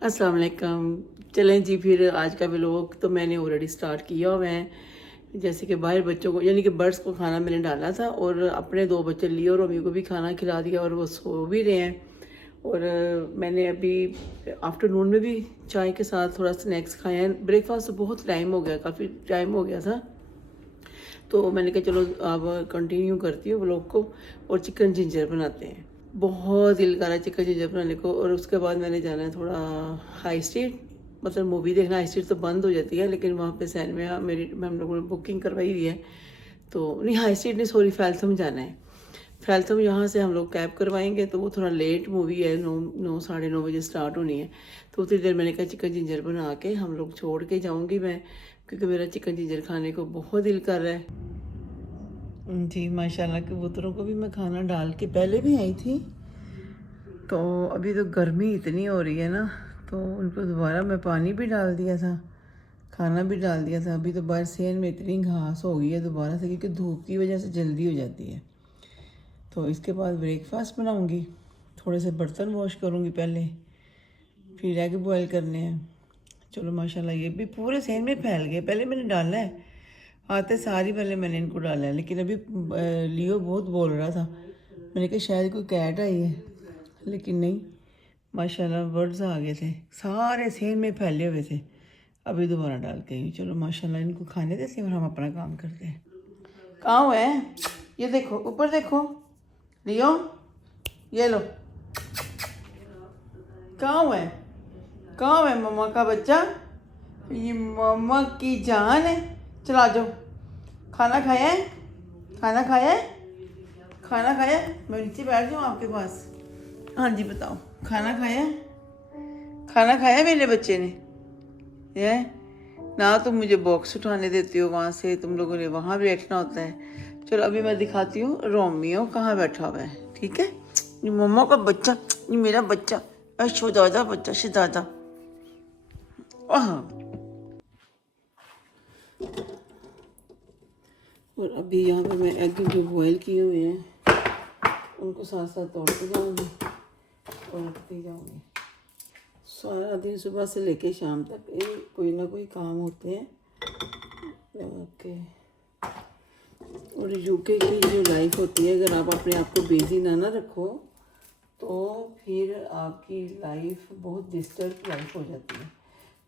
अस्सलाम वालेकुम। चलें जी, फिर आज का व्लॉग तो मैंने ऑलरेडी स्टार्ट किया हुआ है। जैसे कि बाहर बच्चों को यानी कि बर्ड्स को खाना मैंने डाला था और अपने 2 बच्चे लियो और अम्मी को भी खाना खिला दिया और वो सो भी रहे हैं। और मैंने अभी आफ्टरनून में भी चाय के साथ थोड़ा स्नैक्स खाए हैं। ब्रेकफास्ट तो बहुत टाइम हो गया, काफ़ी टाइम हो गया था, तो मैंने कहा चलो अब कंटिन्यू करती हूँ व्लॉग को और चिकन जिंजर बनाते हैं। बहुत दिल कर रहा है चिकन जिंजर बनाने को। और उसके बाद मैंने जाना है थोड़ा हाई स्ट्रीट, मतलब मूवी देखना। हाई स्ट्रीट तो बंद हो जाती है, लेकिन वहाँ पे सैन में हम लोगों ने बुकिंग करवाई हुई है। तो नहीं, हाई स्ट्रीट नहीं, सॉरी, फैलथम जाना है। फैलथम यहाँ से हम लोग कैब करवाएंगे, तो वो थोड़ा लेट मूवी है, 9 9 साढ़े 9 बजे स्टार्ट होनी है। तो उतनी देर मैंने कहा चिकन जिंजर बना के हम लोग छोड़ के जाऊँगी मैं, क्योंकि मेरा चिकन जिंजर खाने को बहुत दिल कर रहा है। जी माशाल्लाह, कबूतरों को भी मैं खाना डाल के पहले भी आई थी। तो अभी तो गर्मी इतनी हो रही है ना, तो उनको दोबारा मैं पानी भी डाल दिया था, खाना भी डाल दिया था। अभी तो बाहर सेन में इतनी घास हो गई है दोबारा से, क्योंकि धूप की वजह से जल्दी हो जाती है। तो इसके बाद ब्रेकफास्ट बनाऊंगी, थोड़े से बर्तन वॉश करूंगी पहले, फिर एग बॉयल करने हैं। चलो माशाल्लाह, ये भी पूरे सेन में फैल गए। पहले मैंने डाला है, आते सारी पहले मैंने इनको डाला है, लेकिन अभी लियो बहुत बोल रहा था, मैंने कहा शायद कोई कैट आई है, लेकिन नहीं, माशाल्लाह बर्ड्स आ गए थे, सारे सेन में फैले हुए थे। अभी दोबारा डाल के आई। चलो माशाल्लाह इनको खाने देते हैं और हम अपना काम करते हैं। कहाँ हुआ है? ये देखो, ऊपर देखो लियो, ये लो। कहाँ हुआ है? कहाँ हुआ है मम्मा का बच्चा? ये मम्मा की जान है। चला जाओ। खाना खाया है? खाना खाया है? खाना खाया है? मैं नीचे बैठ जाऊँ आपके पास? हाँ जी बताओ, खाना खाया है? खाना खाया मेरे बच्चे ने? ये ना तुम मुझे बॉक्स उठाने देती हो वहाँ से, तुम लोगों ने वहाँ भी बैठना होता है। चलो अभी मैं दिखाती हूँ रोमियो कहाँ बैठा हुआ है, ठीक है? ये मम्मा का बच्चा, ये मेरा बच्चा, शोदादा बच्चा, शहजादा। हाँ। और अभी यहाँ पे मैं एग जो बॉयल किए हुए हैं उनको साथ साथ तोड़ती जाऊँगी और रखती जाऊँगी। सारा दिन सुबह से लेके शाम तक कोई ना कोई काम होते हैं। ओके। और यूके की जो लाइफ होती है, अगर आप अपने आप को बिजी ना रखो तो फिर आपकी लाइफ बहुत डिस्टर्ब लाइफ हो जाती है।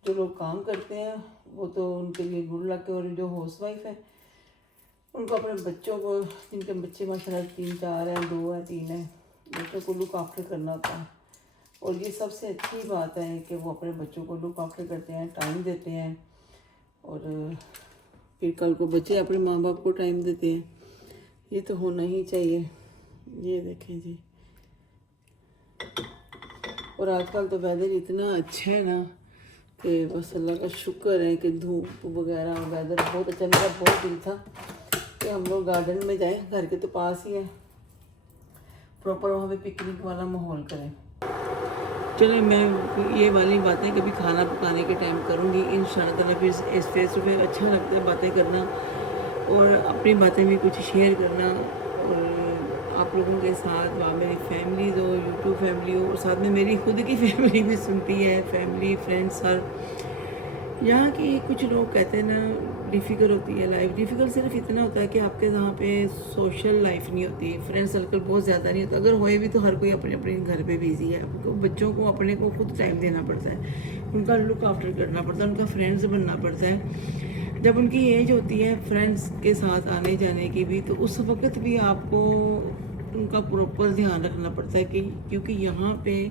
जो लोग काम करते हैं वो तो उनके लिए गुड लक है, और जो हाउस वाइफ है उनको अपने बच्चों को, जिनके बच्चे माशाल्लाह 3 4 हैं, 2 है, 3 है, बच्चों को लुक आफ्टर करना होता है। और ये सबसे अच्छी बात है कि वो अपने बच्चों को लुक आफ्टर करते हैं, टाइम देते हैं, और फिर कल को बच्चे अपने माँ बाप को टाइम देते हैं। ये तो होना ही चाहिए। ये देखें जी। और आजकल तो वेदर इतना अच्छा है ना कि बस अल्लाह का शुक्र है कि धूप वगैरह वेदर बहुत अच्छा। मेरा बहुत दिल था कि हम लोग गार्डन में जाएं, घर के तो पास ही है, प्रॉपर वहाँ पे पिकनिक वाला माहौल करें। चलिए, मैं ये वाली बातें कभी खाना पकाने के टाइम करूँगी इंशाअल्लाह ताला। फिर इस फेस टू फेस अच्छा लगता है बातें करना और अपनी बातें भी कुछ शेयर करना, और आप लोगों के साथ, वहाँ मेरी फैमिली हो, यूट्यूब फैमिली हो, और साथ में मेरी खुद की फैमिली भी सुनती है, फैमिली फ्रेंड्स हर। यहाँ की कुछ लोग कहते हैं ना डिफ़िकल्ट होती है लाइफ। डिफ़िकल्ट सिर्फ इतना होता है कि आपके यहाँ पे सोशल लाइफ नहीं होती, फ्रेंड सर्कल बहुत ज़्यादा नहीं होता। अगर होए भी तो हर कोई अपने अपने घर पे बिजी है। आपको बच्चों को अपने को खुद टाइम देना पड़ता है, उनका लुक आफ्टर करना पड़ता है, उनका फ्रेंड्स बनना पड़ता है। जब उनकी एज होती है फ्रेंड्स के साथ आने जाने की भी, तो उस वक्त भी आपको उनका प्रॉपर ध्यान रखना पड़ता है, कि क्योंकि यहाँ पे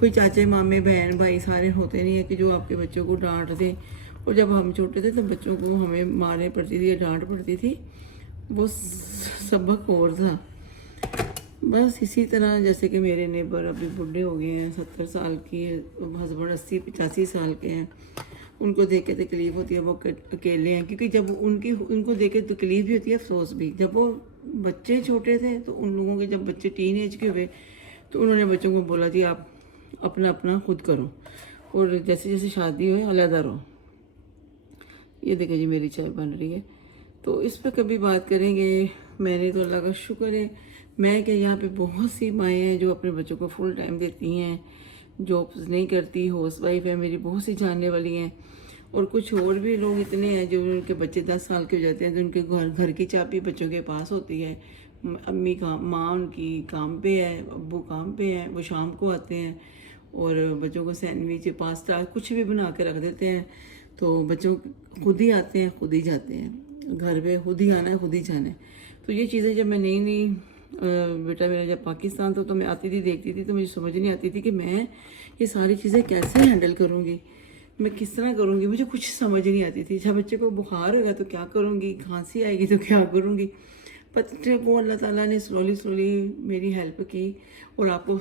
कोई चाचे मामे बहन भाई सारे होते नहीं है कि जो आपके बच्चों को डांट दें। और जब हम छोटे थे तो बच्चों को हमें मारने पड़ती थी या डांट पड़ती थी, वो सबक और था। बस इसी तरह जैसे कि मेरे नेबर अभी बूढ़े हो गए हैं, 70 साल की हस्बैंड 80 85 साल के हैं, उनको देख के तकलीफ़ होती है, वो अकेले हैं। क्योंकि जब उनको देख के तकलीफ़ भी होती है, अफसोस भी। जब वो बच्चे छोटे थे तो उन लोगों के, जब बच्चे टीन एज के हुए तो उन्होंने बच्चों को बोला कि आप अपना अपना खुद करो, और जैसे जैसे शादी हो अलहदा रहो। ये देखिए जी मेरी चाय बन रही है, तो इस पर कभी बात करेंगे। मैंने तो अल्लाह का शुक्र है, मैं क्या, यहाँ पे बहुत सी माएँ हैं जो अपने बच्चों को फुल टाइम देती हैं, जॉब्स नहीं करती, हाउस वाइफ है, मेरी बहुत सी जानने वाली हैं। और कुछ और भी लोग इतने हैं जो उनके बच्चे 10 साल के हो जाते हैं तो उनके घर की चाबी बच्चों के पास होती है। अम्मी काम, माँ उनकी काम पे है, अब्बू काम पे है, वो शाम को आते हैं और बच्चों को सैंडविच, पास्ता कुछ भी बना के रख देते हैं। तो बच्चों खुद ही आते हैं, खुद ही जाते हैं, घर पे खुद ही आना है, खुद ही जाना है। तो ये चीज़ें जब मैं नई नई बेटा मेरा जब पाकिस्तान था तो मैं आती थी, देखती थी, तो मुझे समझ नहीं आती थी कि मैं ये सारी चीज़ें कैसे हैंडल करूँगी, मैं किस तरह करूँगी, मुझे कुछ समझ नहीं आती थी। जब बच्चे को बुखार होगा तो क्या करूँगी, खांसी आएगी तो क्या करूँगी। बट वो अल्लाह ताला ने स्लोली स्लोली मेरी हेल्प की और आपको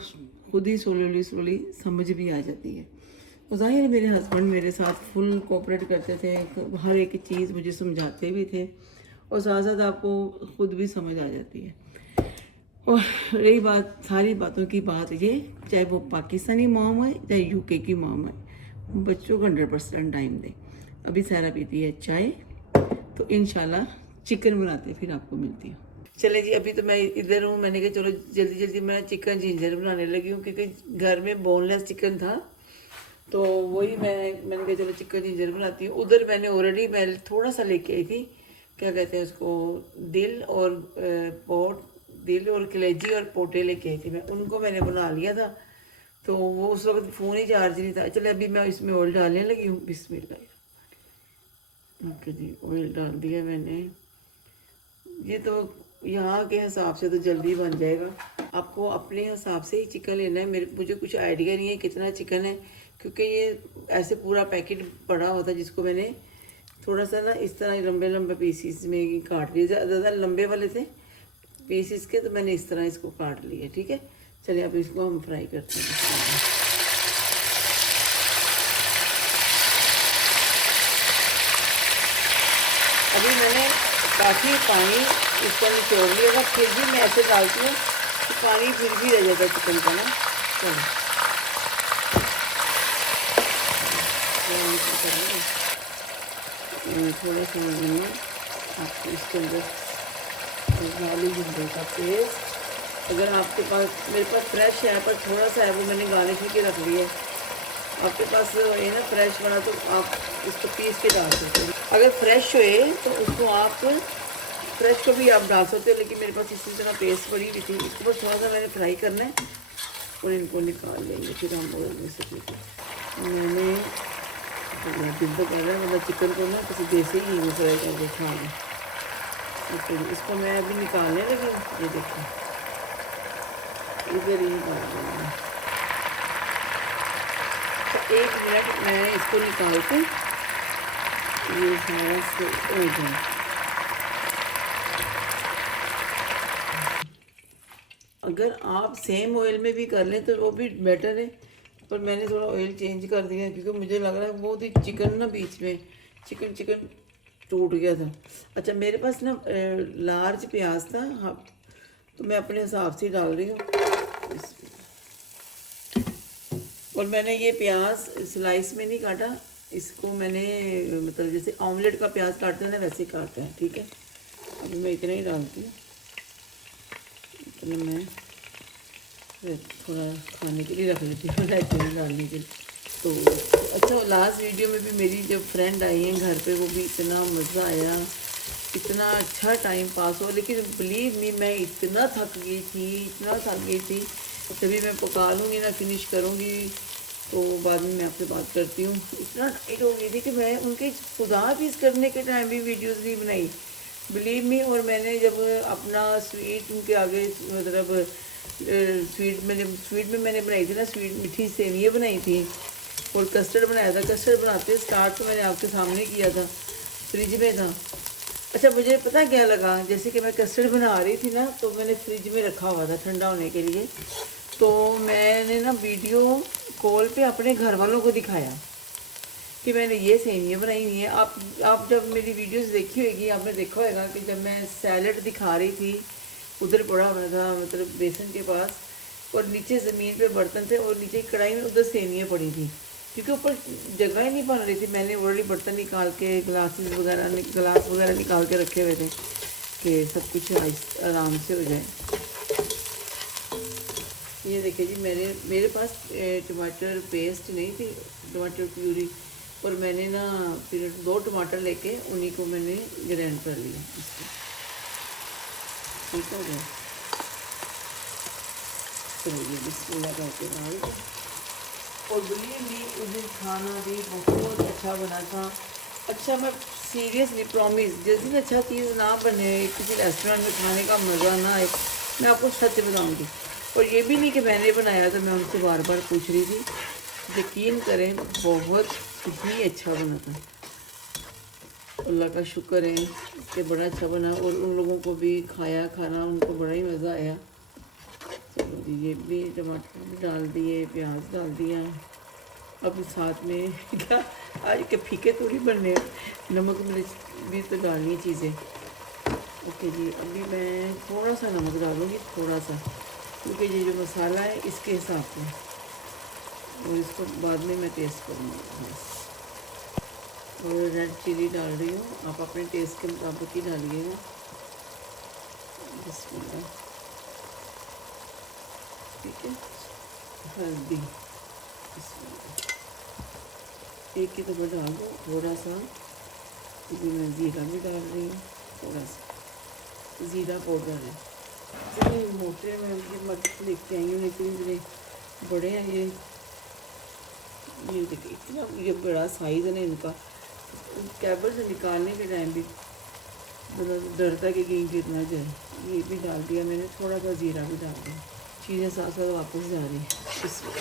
खुद ही स्लोली स्लोली समझ भी आ जाती है। और ज़ाहिर है मेरे हस्बैंड मेरे साथ फुल कोऑपरेट करते थे, हर एक चीज़ मुझे समझाते भी थे और साथ साथ आपको खुद भी समझ आ जाती है। और रही बात सारी बातों की बात ये, चाहे वो पाकिस्तानी मॉम है चाहे यूके की मॉम है, बच्चों को 100% टाइम दें। अभी सारा पीती है चाय, तो इंशाल्लाह चिकन बनाते फिर आपको मिलती हूँ। चले जी, अभी तो मैं इधर हूँ, मैंने कहा चलो जल्दी जल्दी मैं चिकन जिंजर बनाने लगी हूँ क्योंकि घर में बोनलेस चिकन था, तो वही मैंने कहा चलो चिकन जिंजर बनाती हूँ। उधर मैंने ऑलरेडी मैं थोड़ा सा लेके आई थी, क्या कहते हैं उसको, दिल और दिल और कलेजी और पोटे लेके आई थी मैं, उनको मैंने बना लिया था। तो वो उस वक्त फ़ोन ही चार्ज नहीं था। चले अभी मैं इसमें ऑयल डालने लगी हूँ, बिस्मिल्लाह। ओके जी, ऑयल डाल दिया मैंने। ये तो यहाँ के हिसाब से तो जल्दी बन जाएगा, आपको अपने हिसाब से ही चिकन लेना है। मुझे कुछ आइडिया नहीं है कितना चिकन है, क्योंकि ये ऐसे पूरा पैकेट पड़ा होता है जिसको मैंने थोड़ा सा ना इस तरह लंबे लंबे पीसीस में काट लिए। ज़्यादा लंबे वाले थे पीसीस के, तो मैंने इस तरह इसको काट लिया। ठीक है, चलिए अब इसको हम फ्राई करते हैं। अभी मैंने काफ़ी पानी इसको निचोड़ लिया था, फिर भी मैं ऐसे डालती हूँ तो पानी फिर भी रह जाता है चिकन का ना। चलो थोड़ा सा मैंने आपको इसके अंदर गाली जिंजर का पेस्ट, अगर आपके पास, मेरे पास फ्रेश है पर थोड़ा सा है वो मैंने गार्निश के रख लिया है। आपके पास ये ना फ्रेश बना तो आप इसको पीस के डाल सकते हो। अगर फ्रेश होए तो उसको आप फ्रेश को भी आप डाल सकते हो, लेकिन मेरे पास इसी तरह पेस्ट पड़ी हुई थी। इसको बस थोड़ा सा मैंने फ्राई करना है और इनको निकाल लेंगे, फिर हम ऑयल में से। मैंने दिल तो कर रहा है मतलब चिकन को ना किसी देसी घी में फ्राई करके खाना। इसको मैं अभी निकालने लगी, ये देखिए इधर ही डाल दूँगी। तो 1 मिनट मैं इसको निकाल के ये सारा हो जाए। अगर आप सेम ऑयल में भी कर लें तो वो भी बेटर है, पर मैंने थोड़ा ऑयल चेंज कर दिया क्योंकि मुझे लग रहा है बहुत ही चिकन ना बीच में चिकन टूट गया था। अच्छा, मेरे पास ना लार्ज प्याज था, हाँ, तो मैं अपने हिसाब से डाल रही हूँ। और मैंने ये प्याज स्लाइस में नहीं काटा, इसको मैंने मतलब जैसे ऑमलेट का प्याज काटते हैं ना वैसे काटते हैं। ठीक है, अभी मैं इतना ही डालती हूँ, इतना मैं थोड़ा खाने के लिए रख लेती हूँ, इतना डालने के लिए। तो अच्छा, लास्ट वीडियो में भी मेरी जब फ्रेंड आई हैं घर पे, वो भी इतना मज़ा आया, इतना अच्छा टाइम पास हुआ। लेकिन बिलीव मी, मैं इतना थक गई थी। तभी मैं पका लूँगी ना, फिनिश करूँगी तो बाद में मैं आपसे बात करती हूँ। इतना टाइट हो गई थी कि मैं उनके खुदा फीस करने के टाइम भी वीडियोस नहीं बनाई, बिलीव मी। और मैंने जब अपना स्वीट उनके आगे मतलब स्वीट में मैंने बनाई थी ना, स्वीट मीठी सेवियाँ बनाई थी और कस्टर्ड बनाया था। कस्टर्ड बनाते स्टार्ट तो मैंने आपके सामने किया था, फ्रिज में था। अच्छा, मुझे पता क्या लगा, जैसे कि मैं कस्टर्ड बना रही थी ना तो मैंने फ्रिज में रखा हुआ था ठंडा होने के लिए। तो मैंने ना वीडियो कॉल पे अपने घर वालों को दिखाया कि मैंने ये सेवियाँ बनाई हुई हैं। आप जब मेरी वीडियोस देखी होगी, आपने देखा होगा कि जब मैं सैलड दिखा रही थी, उधर पड़ा हुआ था मतलब बेसन के पास, और नीचे ज़मीन पे बर्तन थे और नीचे कढ़ाई में उधर सेवियाँ पड़ी थी, क्योंकि ऊपर जगह ही नहीं बन रही थी। मैंने ऑलरेडी बर्तन निकाल के ग्लास वगैरह निकाल के रखे हुए थे कि सब कुछ आराम से हो जाए। ये देखिए जी, मेरे पास टमाटर पेस्ट नहीं थी, टमाटर प्यूरी, और मैंने ना फिर 2 टमाटर लेके उन्हीं को मैंने ग्राइंड कर लिया इसको। ठीक हो गया। चलिए बिस्मिल्लाह करके डाल दो। और बिलीव मी, उस दिन खाना भी बहुत अच्छा बना था। अच्छा, मैं सीरियसली प्रॉमिस, जिस दिन अच्छा चीज़ ना बने, किसी रेस्टोरेंट में खाने का मज़ा ना आए, मैं आपको सच बताऊंगी। और ये भी नहीं कि मैंने बनाया, तो मैं उनसे बार बार पूछ रही थी। यकीन करें, बहुत ही अच्छा बना था। अल्लाह का शुक्र है कि बड़ा अच्छा बना, और उन लोगों को भी खाया खाना, उनको बड़ा ही मज़ा आया। चलो जी, ये भी टमाटर भी डाल दिए, प्याज डाल दिया। अब साथ में क्या आज के फीके थोड़ी बनने हैं, नमक मिर्च भी तो डालनी है चीज़ें। ओके जी, अभी मैं थोड़ा सा नमक डालूँगी, थोड़ा सा, क्योंकि ये जो मसाला है इसके हिसाब से, और इसको बाद में मैं टेस्ट करूँगी बस। और रेड चिली डाल रही हूँ, आप अपने टेस्ट के मुताबिक ही डालिएगा। बिस्मिल्लाह। ठीक है, हल्दी बिस्मिल्लाह, एक ही दफ़ा डाल दो थोड़ा सा। अभी मैं ज़ीरा भी डाल रही हूँ, थोड़ा सा ज़ीरा पाउडर है। इतने मोटे में ये मत लेके आई हूँ, लेकिन इतने बड़े हैं ये देखिए, इतना ये बड़ा साइज़ है ना इनका। कैबल से निकालने के टाइम भी डरता कि कहीं गिर ना जाए। ये भी डाल दिया मैंने, थोड़ा सा ज़ीरा भी डाल दिया। चीज़ें साथ साथ वापस जा रही हैं इसमें।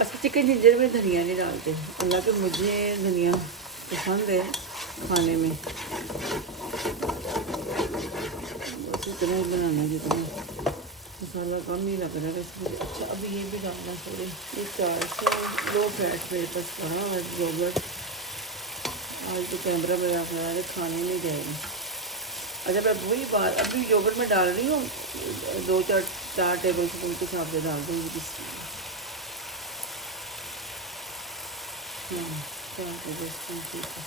अच्छा, चिकन जिंजर में धनिया नहीं डालते, हालांकि मुझे धनिया पसंद है खाने में, बस इतना ही बनाना जितना मसाला कम ही लग रहा है इसमें। अच्छा, अभी ये भी डालना थोड़े, ये 400 लो फैट मेरे पास कहा और योगर्ट। आज तो कैमरा मेरा खड़ा है, खाने नहीं जाएगा। अच्छा, मैं वही बात अभी योगर्ट में डाल रही हूँ, 4 टेबल स्पून के हिसाब से डाल दूँगी। हाँ, 4 टेबल स्पून ठीक है।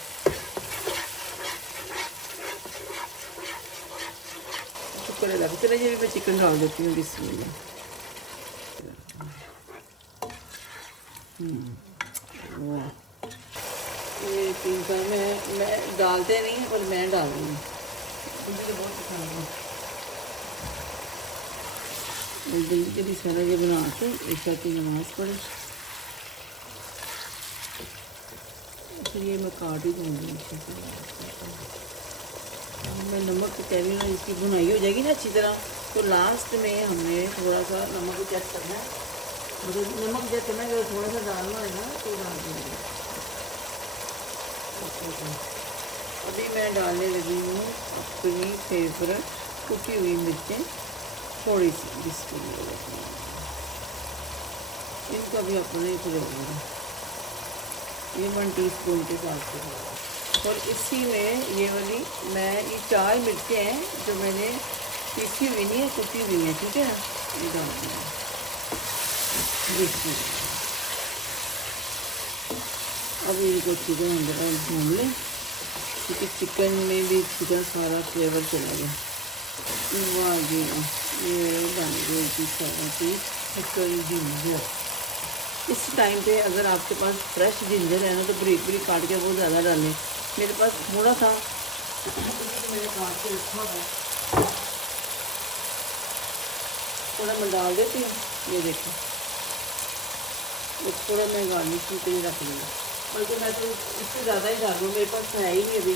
शुक्र है लगा। चलिए ये भी मैं चिकन डाल देती हूँ बिस्मिल्लाह। वाह, ये 3 साल में मैं डालते नहीं है, पर मैं डाल रही हूँ, मुझे तो बहुत पसंद है। जल्दी जल्दी सारा ये बना के ईशा की नमाज़ पढ़े, फिर ये मैं काट ही दूँगी। मैं नमक तो कह रही हूँ ना, इसकी भुनाई हो जाएगी ना अच्छी तरह, तो लास्ट में हमने थोड़ा सा नमक चेक करना है। मतलब नमक चेक करना है, अगर थोड़ा सा डालना है ना तो डाल देंगे। अभी मैं डालने लगी हूँ अपनी फेवरेट कुटी हुई मिर्चें, थोड़ी सी बिस्मिल्लाह, इनका भी अपने फ्लेवर, ये 1 टीस्पून के साथ से। और इसी में ये वाली मैं ये 4 मिर्चें हैं जो मैंने पीसी हुई नहीं है, कुटी हुई हैं, ठीक है ना, ये डाल दूँगी। अब इनको अच्छी तरह अंदर भून लें, क्योंकि चिकन में भी चिकन सारा फ्लेवर चला गया। वाह जी वाह, ये बन गई थी सारा चीज़ करी जिंजर। इस टाइम पे अगर आपके पास फ्रेश जिंजर है ना, तो ब्रीक ब्रीक काट के वो ज़्यादा डालें। मेरे पास थोड़ा सा मैंने काट के रखा है, थोड़ा मैं डाल देती हूँ। ये देखो, ये थोड़ा मैं गार्निश के लिए रख लूँगी, बल्कि मैं तो इससे ज़्यादा ही डालूँ, मेरे पास है ही नहीं अभी।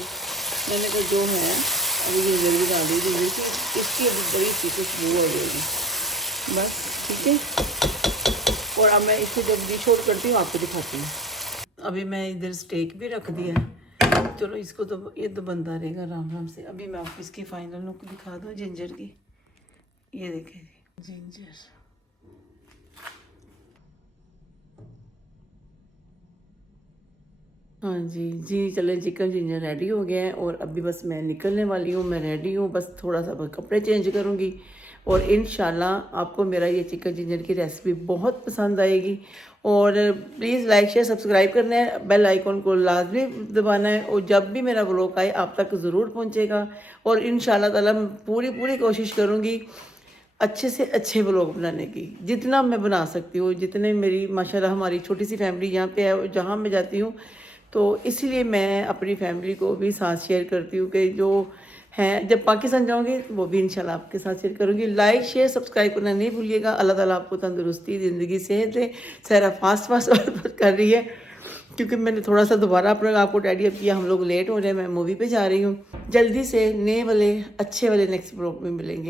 मैंने कहा जो है अभी ये जल्दी डाल दी, जिंजर की इसकी अभी बड़ी सी खुशबू हो जाएगी बस, ठीक है। और अब मैं इसे जब डिश आउट करती हूँ आपको दिखाती हूँ। अभी मैं इधर स्टेक भी रख दिया है, चलो इसको तो ये तो बनता रहेगा आराम आराम से। अभी मैं आपको इसकी फाइनल लुक दिखा दूँ जिंजर की। ये देखें जिंजर, हाँ जी जी, चले चिकन जिंजर रेडी हो गया है, और अभी बस मैं निकलने वाली हूँ, मैं रेडी हूँ, बस थोड़ा सा बस कपड़े चेंज करूँगी और इंशाल्लाह आपको मेरा ये चिकन जिंजर की रेसिपी बहुत पसंद आएगी। और प्लीज़ लाइक शेयर सब्सक्राइब करना है, बेल आइकॉन को लाजमी दबाना है, और जब भी मेरा व्लॉग आए आप तक ज़रूर पहुंचेगा। और इंशाल्लाह ताला मैं पूरी कोशिश करूँगी अच्छे से अच्छे व्लॉग बनाने की, जितना मैं बना सकती हूँ, जितने मेरी माशाल्लाह हमारी छोटी सी फैमिली यहाँ पे है, जहाँ मैं जाती हूँ तो इसीलिए मैं अपनी फैमिली को भी साथ शेयर करती हूँ कि जो हैं, जब पाकिस्तान जाऊँगी वो भी इंशाल्लाह आपके साथ शेयर करूँगी। लाइक शेयर सब्सक्राइब करना नहीं भूलिएगा। अल्लाह ताला आपको तंदुरुस्ती, ज़िंदगी, सेहत दे। सहरा फास्ट कर रही है क्योंकि मैंने थोड़ा सा दोबारा अपने आपको टाइडी अप किया, हम लोग लेट हो रहे हैं, मैं मूवी पे जा रही हूँ। जल्दी से नए वाले अच्छे वाले नेक्स्ट ब्लॉग में मिलेंगे।